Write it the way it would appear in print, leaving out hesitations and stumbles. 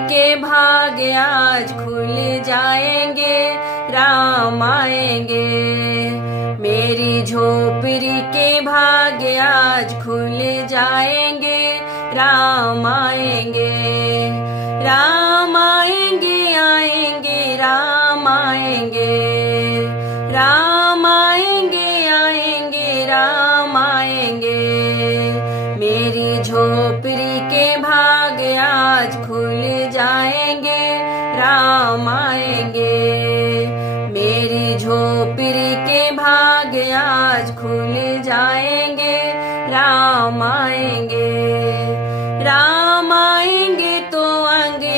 के भाग आज खुल जाएंगे, राम आएंगे। मेरी झोपड़ी के भाग आज खुल जाएंगे, राम आएंगे। राम आएंगे, आएंगे, राम आएंगे। राम आएंगे, आएंगे, राम आएंगे। मेरी झोपड़ी के भाग आज खुल जाएंगे, राम आएंगे। मेरी झोपड़ी के भाग आज खुल जाएंगे, राम